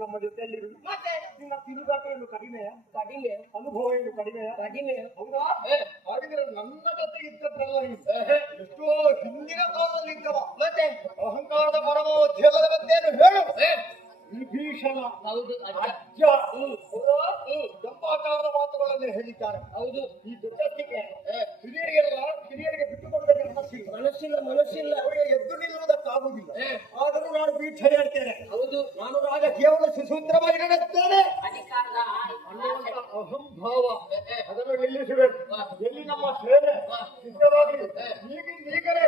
ನಮ್ಮ ಜೊತೆಯಲ್ಲಿ ನಿನ್ನ ತಿರುಗಾಟ ಏನು ಕಡಿಮೆಯ ಕಡಿಮೆ ಅನುಭವ ಏನು ಕಡಿಮೆಯ ಕಡಿಮೆ ಹೌದಾ? ಹಾಗಿದ್ರೆ ನನ್ನ ಜೊತೆ ಇದ್ದದ್ರಲ್ಲ ಎಷ್ಟೋ ಹಿಂದಿನ ಕಾಲದಲ್ಲಿ ಇದ್ದವ ಮತ್ತೆ ಅಹಂಕಾರದ ಪರಮೋದ್ಯಮದ ಬಗ್ಗೆಯನ್ನು ಹೇಳು. ವಿಭೀಷಣ ಹೌದು ಅಜ್ಜ ಜಂಪಾಕಾರದ ಮಾತುಗಳನ್ನು ಹೇಳಿದ್ದಾರೆ. ಹೌದು, ಈ ದುರ್ಗತಿಗೆ ಹಿರಿಯರಿಗೆ ಬಿಟ್ಟುಕೊಡೋದಕ್ಕೆ ಮನಸ್ಸಿಲ್ಲ ಅವರಿಗೆ ಎದ್ದು ನಿಲ್ಲುವುದಕ್ಕಾಗುವುದಿಲ್ಲ. ಆದರೂ ನಾನು ಪೀಠ ಹೇಳ್ತೇನೆ. ಹೌದು, ನಾನು ರಾಜಕೀಯವನ್ನು ಸುಸೂತ್ರವಾಗಿ ನಡೆಸ್ತೇನೆ. ಅಹಂಭಾವ ಅದನ್ನು ನಿಲ್ಲಿಸಬೇಕು. ಎಲ್ಲಿ ನಮ್ಮ ಸೇನೆ ಸಿದ್ಧವಾಗಿ ಈಗಿಂದೀಗಲೇ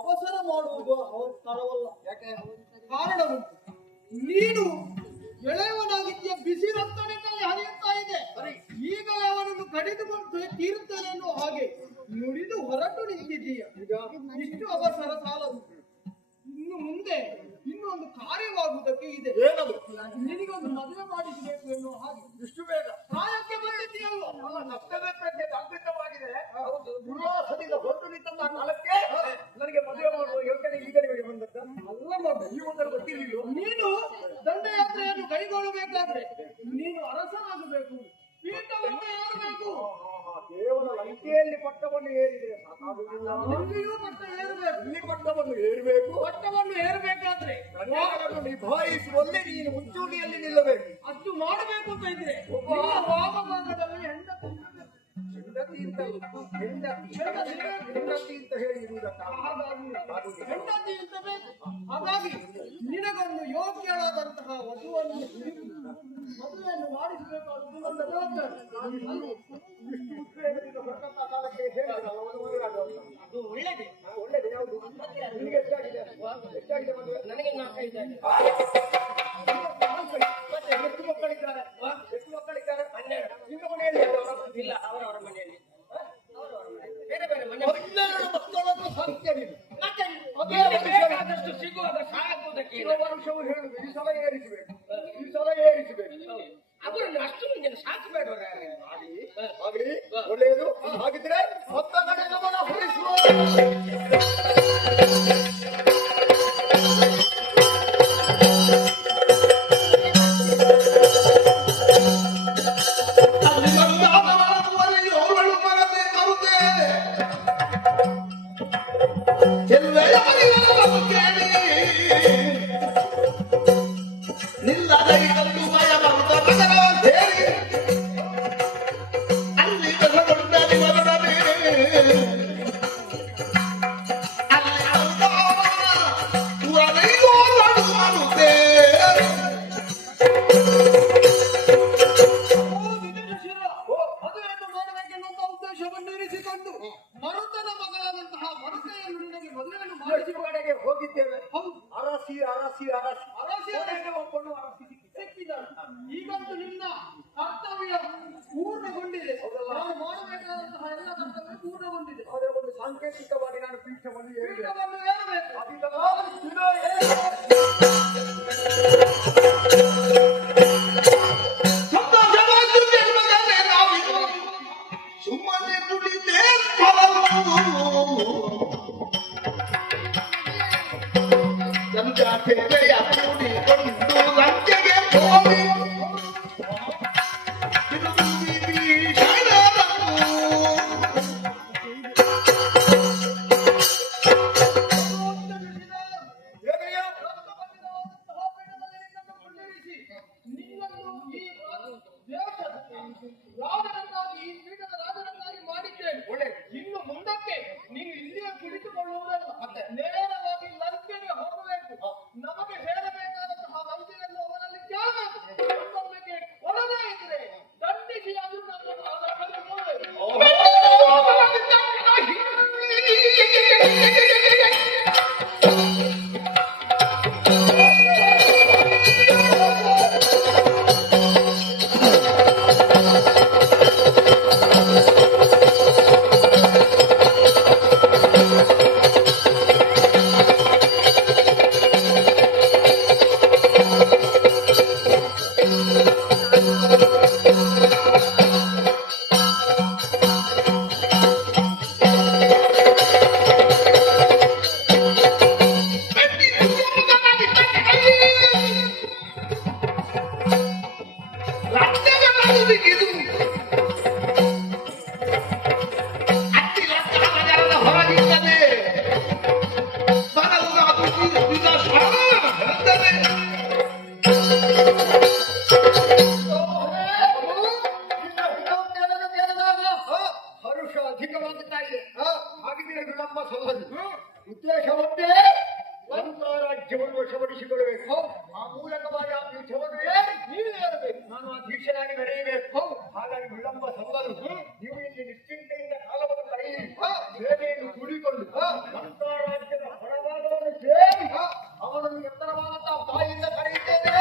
ಅವಸರ ಮಾಡುವುದು ತರವಲ್ಲ. ಯಾಕೆ? ಕಾರಣವುಂಟು. ನೀನು ಎಳೆಯವನಾಗಿದ್ದ ಬಿಸಿ ರಕ್ತದಲ್ಲಿ ಹರಿಯುತ್ತಾ ಇದೆ. ಈಗಲೇ ಅವನನ್ನು ಕಡಿದುಕೊಂಡು ತೀರುತ್ತೇನೆ ಎನ್ನುವ ಹಾಗೆ ನುಡಿದು ಹೊರಟು ನಿಂತಿದ್ದೀಯ. ಇಷ್ಟು ಅವಸರ ಸಾಲದು. ಇನ್ನು ಮುಂದೆ ಇನ್ನೊಂದು ಕಾರ್ಯವಾಗುವುದಕ್ಕೆ ಇದೆ. ಏನದು? ನಿನಗೊಂದು ಮದುವೆ ಮಾಡಿಸಬೇಕು ಎನ್ನುವ ಹಾಗೆ. ಇಷ್ಟು ಬೇಗ ಪ್ರಾಯಕ್ಕೆ ಬಂದಿದ್ದೀಯಲ್ವ? ಕರ್ತವ್ಯ ಪ್ರಜ್ಞೆ ಜಾಗೃತವಾಗಿದೆ. ಉಲ್ಲಾಸದಿಂದ ಹೊರಟು ನಿಂತ ಕಾಲಕ್ಕೆ ನನಗೆ ಮದುವೆ ಮಾಡುವ ಯೋಚನೆ ಈಗಲೇ ಬಂದದ್ದ ಅಲ್ಲ. ಮಾಡಿ ಈ ಒಂದರ ಗೊತ್ತಿರಲಿಲ್ಲ. ನೀನು ದಂಡಯಾತ್ರೆಯನ್ನು ಕೈಗೊಳ್ಳಬೇಕಾದ್ರೆ ನೀನು ಅರಸನಾಗಬೇಕು, ಪೀಠವನ್ನು ಏರಬೇಕು. ಕೇವಲ ಲಂಕೆಯಲ್ಲಿ ಪಟ್ಟವನ್ನು ಏರಿದರೆ ಸಾಕಾಗುವುದಿಲ್ಲ. ಅಲ್ಲಿಯೂ ಪಟ್ಟ ಏರಬೇಕು. ಇಲ್ಲಿ ಪಟ್ಟವನ್ನು ಏರಬೇಕಾದ್ರೆ ನಿಭಾಯಿಸುವಲ್ಲಿ ನೀನು ಮುಂಚೂಣಿಯಲ್ಲಿ ನಿಲ್ಲಬೇಕು. ಅಷ್ಟು ಮಾಡಬೇಕು ಅಂತ ಇದ್ರೆ ವಾಮಭಾಗದಲ್ಲಿ ಹೆಂಡತಿ ಅಂತ ಹೇಳಿ ಹೆಂಡತಿ ಅಂತ ಬೇಕು. ಹಾಗಾಗಿ ನಿನಗೊಂದು ಯೋಗ್ಯಳಾದಂತಹ ವಧುವನ್ನು ಮದುವೆಯನ್ನು ಮಾಡಿಸಬೇಕಾಗುವುದು ನನ್ನ ಜವಾಬ್ದಾರಿ. ಕಾಲಕ್ಕೆ ಅದು ಒಳ್ಳೇದೇ. ಯಾವುದು ನಿನಗೆ ಎಷ್ಟಾಗಿದೆ ಮದುವೆ? ನನಗೆ 4-5 ಆಗಿದೆ. ಮತ್ತೆ ಎಷ್ಟು ಮಕ್ಕಳಿದ್ದಾರೆ? 12. ನಿಮ್ಮ ಮನೆಯಲ್ಲಿ ಇಲ್ಲ, ಅವರವರ ಮನೆಯಲ್ಲಿ ಬೇರೆ ಬೇರೆ ಮನೆ 12 ಮಕ್ಕಳನ್ನು ಸಂಖ್ಯೆ ನೀನು. ಬೇಕಾದಷ್ಟು ಸಿಗುವಾಗ ಸಾಗುವುದಕ್ಕೆ ವರ್ಷವು ಹೇಳುದು ಈ ಸಲ ಏರಿಸಬೇಕು. ಅವರನ್ನು ಅಷ್ಟು ಮುಂದೆ ಸಾಕಬೇಡವ್ರ ಆಗಲಿ. ಒಳ್ಳೆಯದು. ಹಾಗಿದ್ರೆ ಮೊತ್ತ ಕಡೆ ಗಮನ ಹರಿಸುವ. ನಿಲ್ಲದ ಮಾಡಿಕೊಂಡು ಮರುತನ ಮಗಳಾದಂತಹ ಮರುತೆಯನ್ನು ನಿನಗೆ ಮದುವೆಯನ್ನು ಮಾಡಿಸಿ ಕಡೆಗೆ ಹೋಗಿದ್ದೇವೆ. ಹೌದು, ಅರಸಿ ಅರಸಿ ಅರಸಿ ಅರಸಿ ಒಬ್ಬನು ಅರಸಿ ಸಿಕ್ಕಿದ್ದಾನೆ. ಈಗಂತೂ ನಿನ್ನ ಕರ್ತವ್ಯ ಪೂರ್ಣಗೊಂಡಿದೆ. ನಾನು ಮಾಡಬೇಕಾದಂತಹ ಎಲ್ಲ ಕರ್ತವ್ಯ ಪೂರ್ಣಗೊಂಡಿದೆ. ಅದರ ಒಂದು ಸಾಂಕೇತಿಕವಾಗಿ ನಾನು ಪೀಠವನ್ನು ಏರಿದೆ. ಪೀಠವನ್ನು ಏರಬೇಕು. ಸುಮ್ಮನೆ ದುಡಿದೆ ಜನತೆಯ ಕೂಡಿಕೊಂಡು ಲಂಚಗೆ ಹೋಗಿ ಇನ್ನು ಮುಂದಕ್ಕೆ ನೀನು ಇಲ್ಲಿಯೇ ಕುಳಿತುಕೊಳ್ಳುವುದಲ್ಲ, ನೇರವಾಗಿ ಲಂಚೆಗೆ ಹೋಗಬೇಕು. ನಮಗೆ ಸೇರಬೇಕಾದಂತಹ ಲಂಚೆಯನ್ನು ಅವರಲ್ಲಿ ಕೇಳಬೇಕು. ನಮಗೆ ಕೊಡದೇ ಇದ್ರೆ ದಂಡಿಸಿ ಅದು ನಮ್ಮನ್ನು ಅದರಲ್ಲಿ ನೋಡಬೇಕು. ಹರುಷ ಅಧಿಕವಾಗುತ್ತಾ ಇದೆ. ಹಾಗಿದ್ರೆ ವಿಳಂಬ ಸಲ್ಲದು. ಉದ್ದೇಶ ಒಂದೇ, ರಾಜ್ಯವನ್ನು ವಶಪಡಿಸಿಕೊಳ್ಳಬೇಕು. ಆ ಮೂಲಕವಾಗಿ ಆ ಪೀಠವನ್ನು ಏರಿ ನೀವು ಏರಬೇಕು. ನಾನು ಆ ದೀಕ್ಷೆಯಾಗಿ ನಡೆಯಬೇಕು. ಹಾಗಾಗಿ ವಿಳಂಬ ಸಲ್ಲದು. ನೀವು ಇಲ್ಲಿ ನಿಶ್ಚಿಂತೆಯಿಂದ ಕಾಲವನ್ನು ಕಳೆಯಿರಿ. ಸೇವೆಯನ್ನು ಕೂಡಿಕೊಂಡು ರಾಜ್ಯದ ಹೊರಭಾಗವನ್ನು ಸೇರಿ ಅವನನ್ನು ಎತ್ತರವಾದಂತಹ ಬಾಯಿಂದ ಕರೆಯುತ್ತೇನೆ.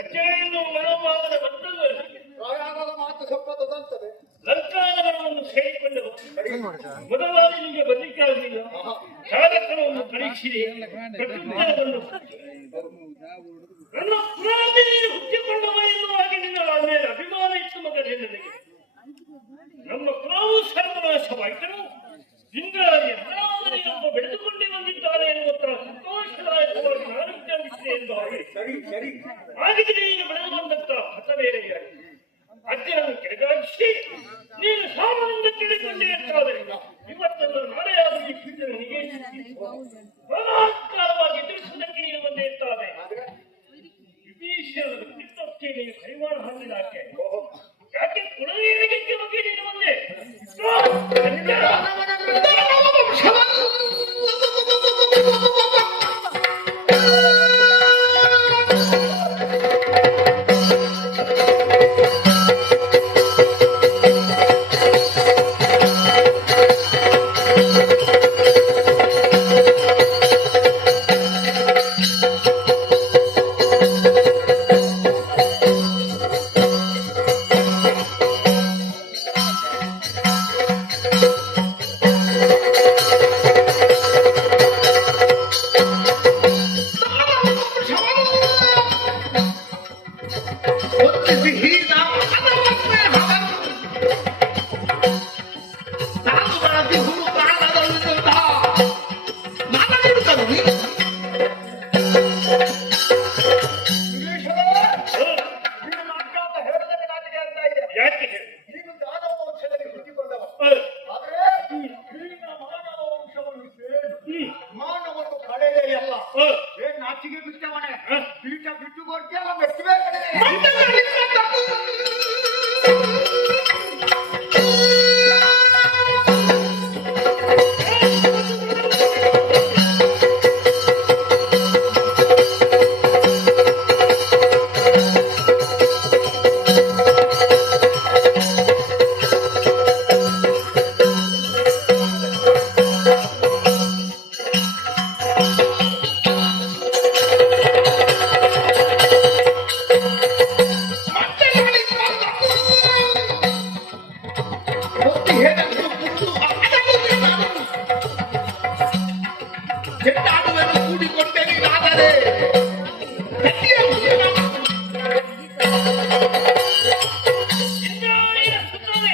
ಅಜ್ಜೆಯನ್ನು ಮನೋಭಾವದ ಬರ್ತದೆ. ಪ್ರಯಾಣದ ಮಾತು ಸ್ವಲ್ಪ ತೊದಂತದೆ. ಲಂಕಾನಗರವನ್ನು ಸೇರಿಕೊಂಡರು. ಮೊದಲಾಗಿ ನಿಮಗೆ ಬರಲಿಕ್ಕಾಗಲಿಲ್ಲ. ಚಾಲಕರನ್ನು ಪರೀಕ್ಷಿಸಿ ಪ್ರತ್ಯುತ್ತರವನ್ನು ನನ್ನ ಪುರಾತನ ಹುಟ್ಟಿಕೊಂಡವ ಎನ್ನುವಾಗಿ ನಿನ್ನ ಮೇಲೆ ಅಭಿಮಾನ ಇತ್ತು ಮಗನೇ ನನಗೆ. ನಮ್ಮ ಕುಲವು ಸರ್ವನಾಶವಾಯಿತು. ಲಿಂಗಾದಿ ಹರಾವನೆಯೊಬ್ಬ ಬೆಳೆದುಕೊಂಡೇ ಬಂದಿದ್ದಾನೆ ಎನ್ನುವಂತಹ ಸಂತೋಷದಾಯಕವಾಗಿ ನಾನು ವಿಚಾರಿಸಿದೆ ಎಂದು ಹಾಗೆ ಹಾಗಿದ್ರೆ ನೀನು ಬೆಳೆದು ಬಂದಂತಹ ಹತ ಬೇರೆಯಾಗಿ ಅಜ್ಜನನ್ನು ಕೆಳಗಾಗಿಸಿ ನೀನು ಸಾಮಾನ್ಯ ತಿಳಿದುಕೊಂಡೇ ಇರ್ತಾದರೆ ಇವತ್ತನ್ನು ನಾಳೆ ಆದರೂ ಈ ಪೀಠನ್ನು ಬಲಾತ್ಕಾರವಾಗಿ ಎದುರಿಸುವುದಕ್ಕೆ ನೀನು ಬಂದೇ ಇರ್ತಾನೆ. ವಿಭೀಷಣದ ಪಿತೃಕ್ಕೆ ನೀನು ಕೈವಾಡ ಹಾಕಿದಾಕೆ ಯಾಕೆ ಕುಲದೇವಕ್ಕೆ ಬಗ್ಗೆ ನೀನು ಬಂದೆ? Oh ಹೂಡಿಕೊಂಡೆ ನೀನಾದರೆ ಗಟ್ಟಿಯ ಮುಗಿಯನ ಇಂದ್ರಾಣಿಯ ಸುತ್ತನೆ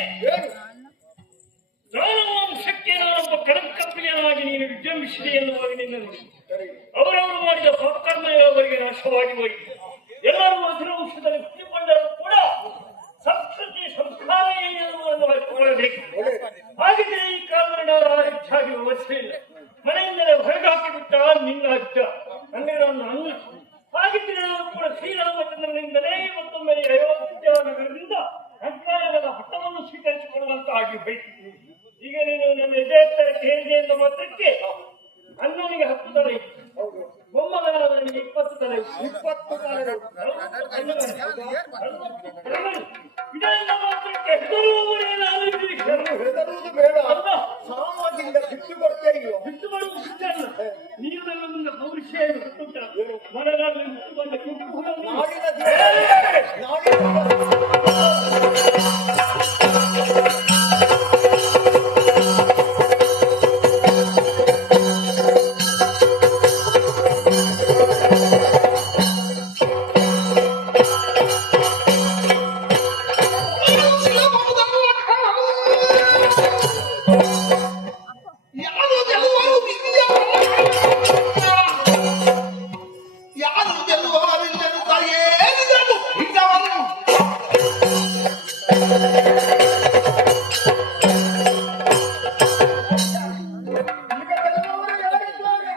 ವಂಶಕ್ಕೆ ನಾನೊಬ್ಬ ಕಳಂಕಪ್ರಿಯನಾಗಿ ನೀನು ವಿಜೃಂಭಿಸಿದೆ ಎನ್ನುವಾಗ ನಿನ್ನ ನೋಡಿ ಅವರವರು ಮಾಡಿದ ಪಾಪಕರ್ಮ ಅವರಿಗೆ ನಾಶವಾಗಿ ಹೋಯಿತು. ಎಲ್ಲರೂ ವಜ್ರವಂಶದಲ್ಲಿ ಹುಟ್ಟಿಕೊಂಡರೂ ಕೂಡ ಸಂಸ್ಕೃತಿ ಸಂಸ್ಕಾರ ಏನೆನ್ನುವುದನ್ನು ಅರಿತುಕೊಳ್ಳಬೇಕು. ಹಾಗಿದ್ರೆ ಈ ಕಾಲದಲ್ಲಿ ನಾನು ಹೆಚ್ಚಾಗಿ ವ್ಯವಸ್ಥೆ ಇಲ್ಲ. ಮನೆಯಿಂದಲೇ ಹೊರಗೆ ಹಾಕಿಬಿಟ್ಟ ನಿನ್ನ ಅಜ್ಜ ಅಂದ್ರೆ ನನ್ನ ಅಣ್ಣ. ಹಾಗಿದ್ರೆ ನಾನು ಕೂಡ ಶ್ರೀರಾಮಚಂದ್ರನಿಂದಲೇ ಮತ್ತೊಮ್ಮೆ ಅಯೋಧ್ಯ ನಗರದಿಂದ ಅಜ್ಞಾನದ ಹಠವನ್ನು ಸ್ವೀಕರಿಸಿಕೊಳ್ಳುವಂತ ಆಗಿ ಹೋಯಿತು. ಈಗ ನೀನು ನನ್ನ ಎದೆತ್ತರಕ್ಕೆ ಹೇಳಿದೆ ಎಂದ ಮಾತ್ರಕ್ಕೆ ಅಣ್ಣನಿಗೆ 10 ತಲೆ ಇತ್ತು, ಮೊಮ್ಮಗನಾದ ನನಗೆ 20 ತಲೆ ಇತ್ತು. 20 ತಲೆ ಇದೆಲ್ಲ ಮಾತ್ರಕ್ಕೆ ಹೆದರುವುದು ಬೇಡ. ಸಾಮದಿಂದ ಬಿಟ್ಟು ಕೊಡ್ತೇನೆ. ಬಿಟ್ಟು ಮಾಡುವುದು ಇಷ್ಟ ಅಲ್ಲ. ನೀವು ನನ್ನ ಮುಂದೆ ಪೌರುಷ ಹುಟ್ಟುಂಟ ಮನಗಾಗಲಿ ಹುಟ್ಟುಕೊಂಡ ಕೆಂಪು ನಾಡಿನ ನಾಡಿನ ಯಾರು ಗೆಲ್ಲುವವರೆಂದರು ಏನು ಹಿತವನು ಈಗ ಕೆಲವರು ಯಾರಿದ್ದಾರೆ?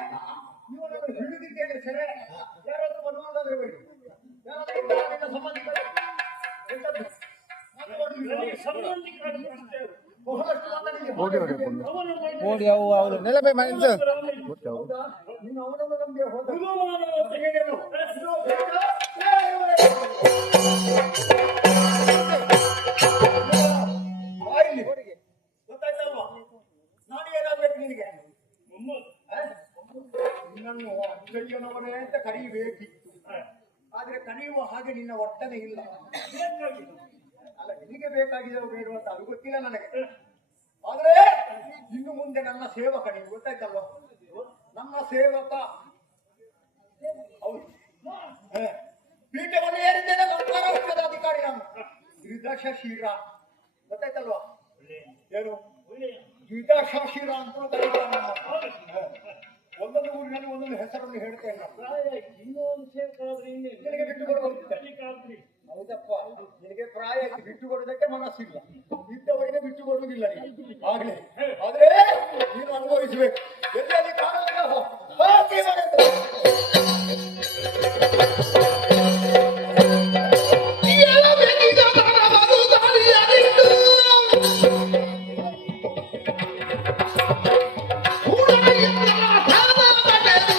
ಇವರನ್ನು ಹಿಡಿದಿದ್ದೇನೆ ಸೆರೆ. ಯಾರಾದ್ರೂ ಬರುವುದಾದ್ರೆ ಬೇಡಿ. ಯಾರಾದ್ರೂ ಇದ್ದಾರಿನ ಸಂಬಂಧಿಕರು? ಎಂತದ್ದು? ನಾನು ನೋಡುವುದಿಲ್ಲ. ನನಗೆ ಸಂಬಂಧಿಕರಾದ ಪ್ರಶ್ನೆ ಅದು. ಬಹಳಷ್ಟು ಮಾತಾಡಿದೆ. ಅವನು ಹೌದಾ? ನೀನು ಅವನನ್ನು ನಂಬಿ ಹೋದ. ಭಗವಾನ ಅಂತ ಹೇಳಿದನು. ಇದು ಬೇಕಾ? ಬಾಯಿಲಿ ಗೊತ್ತಾಯ್ತಲ್ವಾ? ನಾನು ಏನಾಗ್ಬೇಕು ನಿನಗೆ? ನಿನ್ನನ್ನು ಅಜ್ಜಯ್ಯನವನೇ ಅಂತ ಕರೀಬೇಕಿತ್ತು. ಆದ್ರೆ ಕರೆಯುವ ಹಾಗೆ ನಿನ್ನ ವರ್ತನೆ ಇಲ್ಲ. ಅಲ್ಲ, ನಿನಗೆ ಬೇಕಾಗಿದೆಯೋ ಬೇಡ ಅಂತ ಅದು ಗೊತ್ತಿಲ್ಲ ನನಗೆ. ಆದ್ರೆ ಇನ್ನು ಮುಂದೆ ನನ್ನ ಸೇವಕ ನೀನು, ಗೊತ್ತಾಯ್ತಲ್ವ? ನನ್ನ ಸೇವಕ. ಹೌದು. ಪೀಠವನ್ನು ಏರಿದ್ದೇನೆ. ಲಂಕಾರಾಷ್ಟ್ರದ ಅಧಿಕಾರಿ ನಾನು. ದ್ವಿದಶಶಿರ, ಗೊತ್ತಾಯ್ತಲ್ವಾ? ಏನು ದ್ವಿದಶಶಿರ ಅಂತ ಕರೀತಾರೆ ನಮ್ಮ. ಒಂದೊಂದು ಊರಿನಲ್ಲಿ ಒಂದೊಂದು ಹೆಸರನ್ನು ಹೇಳ್ತೇನೆ ನಾನು. ಇನ್ನೊಂದು ಸೇವಕರಾದ್ರೆ ನಿನಗೆ ಬಿಟ್ಟು ಕೊಡಬಹುದು. ಇನ್ನೇನು ಹೌದಪ್ಪ, ನಿನಗೆ ಪ್ರಾಯ ಆಯ್ತು, ಬಿಟ್ಟು ಕೊಡುವುದಕ್ಕೆ ಮನಸ್ಸಿಲ್ಲ. ಇದ್ದವರಿಗೆ ಬಿಟ್ಟು ಕೊಡುವುದಿಲ್ಲ ನೀನು ಆಗ್ಲೇ. ಆದ್ರೆ ನೀನು ಅನುಭವಿಸಬೇಕು. ಎಲ್ಲೆಲ್ಲಿ ಕಾಣುತ್ತೋ ಹಾಗೆ ಮನೆಗೆ. ಬೇಕಿದ ಬರಬರು ದಾರಿಯಲ್ಲಿದ್ದು ಹೂಡಾಯಿಂದ ಧಾಮಮನೆದು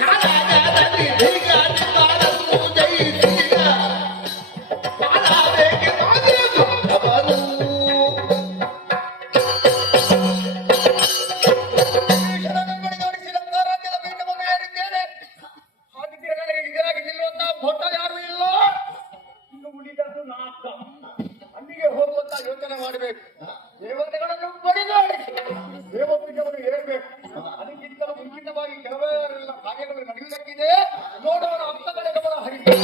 ಕಾಲಗದಲ್ಲಿ ಹೀಗಾಗಿ ಬಾಳಲು ಜಯಿಸಿದ ಬಾಳಬೇಕೆ ಬಾಗಿಲು ಅವರು ನೋಡಿಸಿ ಲಂಕಾರಾಜ್ಯದ ಪೀಠವನ್ನು ಏರಿದ್ದೇನೆ. ಹಾಗಿದ್ದರೆ ನನಗೆ ಇದರಾಗಿ ನಿಲ್ಲುವಂತಹ ಭೋಟ ಯಾರು ಇಲ್ಲ. ಇನ್ನು ಉಳಿದದ್ದು ನಾಲ್ಕ. ಅಲ್ಲಿಗೆ ಹೋಗುವಂತ ಯೋಚನೆ ಮಾಡಬೇಕು. ದೇವತೆಗಳನ್ನು ಬಡಿದಾಡಿಸಿ ದೇವಪೀಠವನ್ನು ಏರಬೇಕು. ಅದಕ್ಕಿಂತಲೂ ಮುಂಚಿತವಾಗಿ ಕೆಲವೆಲ್ಲ ಕಾರ್ಯಗಳು ನಡೆಯುವುದಕ್ಕಿದೆ. ನೋಡೋಣ, ಅಂತ ಕಡೆ ಗಮನ ಹರಿಸಿ.